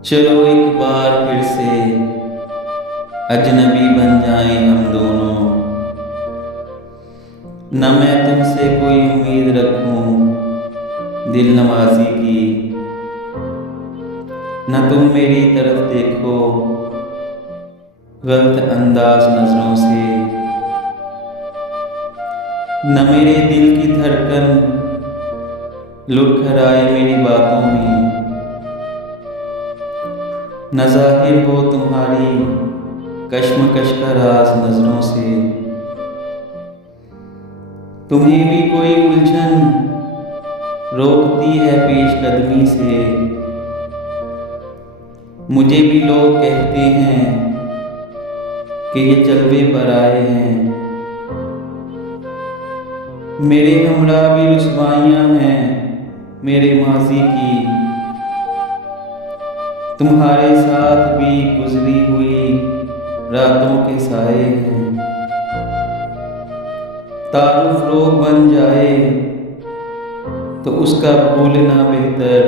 चलो एक बार फिर से अजनबी बन जाएं हम दोनों। न मैं तुमसे कोई उम्मीद रखूं दिल नवाजी की, न तुम मेरी तरफ देखो गलत अंदाज नजरों से। न मेरे दिल की धड़कन लुढ़खराए मेरी बातों में, न ज़ाहिर हो तुम्हारी कश्मकश का राज नजरों से। तुम्हें भी कोई उलझन रोकती है पेशकदमी से, मुझे भी लोग कहते हैं कि ये जलवे पर आए हैं। मेरे हमरा भी रुसवाइयाँ हैं मेरे माजी की, तुम्हारे साथ भी गुजरी हुई रातों के साए हैं। तारुफ लोग बन जाए तो उसका भूलना बेहतर,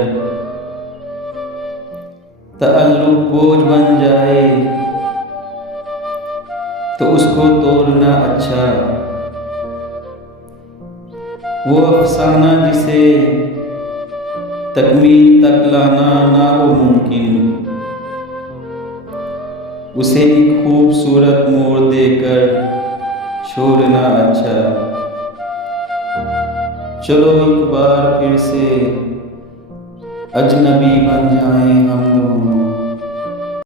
ताल्लुक बोझ बन जाए तो उसको तोड़ना अच्छा। वो अफसाना जिसे तकमील तक लाना ना हो मुमकिन, उसे एक खूबसूरत मोड़ देकर छोड़ना अच्छा। चलो एक बार फिर से अजनबी बन जाएं हम दोनों।